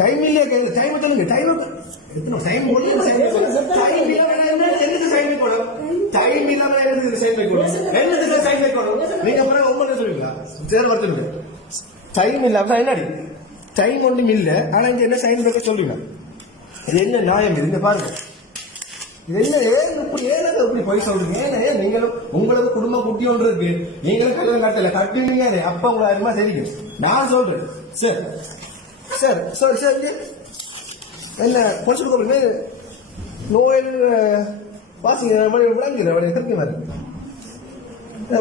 time இல்லையா கேளு time சொல்லுங்க டைம் டைம் டைம் என்னது சைன் வைக்கணும் டைம் இல்லாம என்னது சைன் வைக்கணும் என்னது சைன் வைக்கணும் நீங்க அப்புறம் உங்களுக்கு சொல்லுவீங்களா சரி வரதுங்க டைம் இல்லாம என்னடி டைம் ஒன்றும் இல்லை ஆனா இங்க என்ன சைன் வைக்க சொல்லுவீங்க இது என்ன நியாயம் இது இங்க பாருங்க என்ன இப்படி இப்படி போய் சொல்றீங்க ஏன் நீங்களும் உங்களுக்கு குடும்ப குட்டி ஒன்று இருக்கு நீங்களும் கல்யாணம் கட்டல கட்டுவீங்க அப்ப உங்களை யாருமா தெரியும் நான் சொல்றேன் சார் சார் சார் சார் என்ன கொஞ்சம் கொடுங்க நோயில் வாசிங்க விளங்குற திருப்பி மாதிரி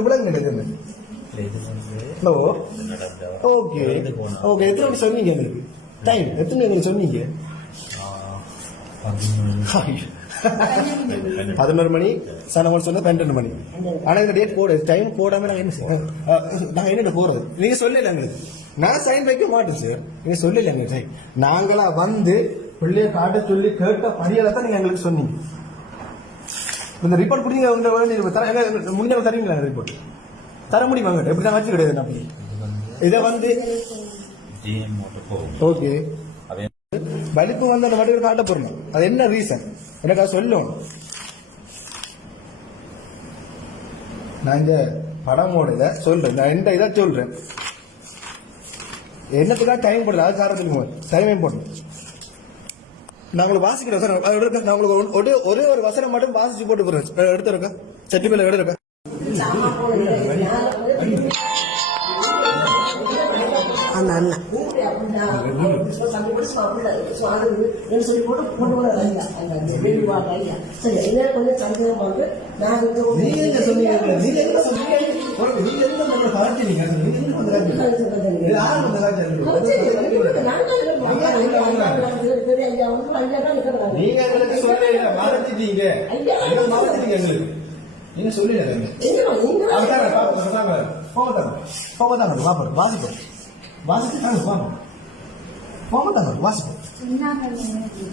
விளங்கு எடுக்குங்க ஹலோ ஓகே ஓகே எத்தனை மணி சொன்னீங்க எனக்கு டைம் எத்தனை எங்களுக்கு சொன்னீங்க 11 மணி சாயங்காலம் சொன்னா 12 மணி ஆனா இந்த டேட் போடு டைம் போடாம நாங்க என்ன செய்வோம் நாங்க என்ன போறது நீங்க சொல்லல எங்களுக்கு நான் சைன் வைக்க மாட்டேன் சார் நீங்க சொல்லல எங்களுக்கு சைன் நாங்களா வந்து பிள்ளைய காட்ட சொல்லி கேட்ட படியால தான் நீங்க எங்களுக்கு சொன்னீங்க இந்த ரிப்போர்ட் கொடுத்தீங்க முடிஞ்சவங்க தருவீங்களா ரிப்போர்ட் தர முடியுமாங்க எப்படி தான் வச்சு கிடையாது அப்படி இதை வந்து ஓகே வலிப்பு வந்து அந்த வடிவில் காட்ட போறோம் அது என்ன ரீசன் எனக்கு அது சொல்லும் நான் இந்த படமோட இதை சொல்றேன் நான் எந்த இதை சொல்றேன் என்னத்துக்காக டைம் போடல அது காரணத்துக்கு டைம் போடணும் நான் உங்களுக்கு வாசிக்கிறேன் சார் நான் உங்களுக்கு ஒரே ஒரு வசனம் மட்டும் வாசிச்சு போட்டு போறேன் எடுத்துருக்கேன் சட்டிப்பேல எடுத்துருக்கேன் நீங்க சொல்லுங்க வாசிப்போம் வாசிப்போம் வாசிப்போம் வாசிப்போம்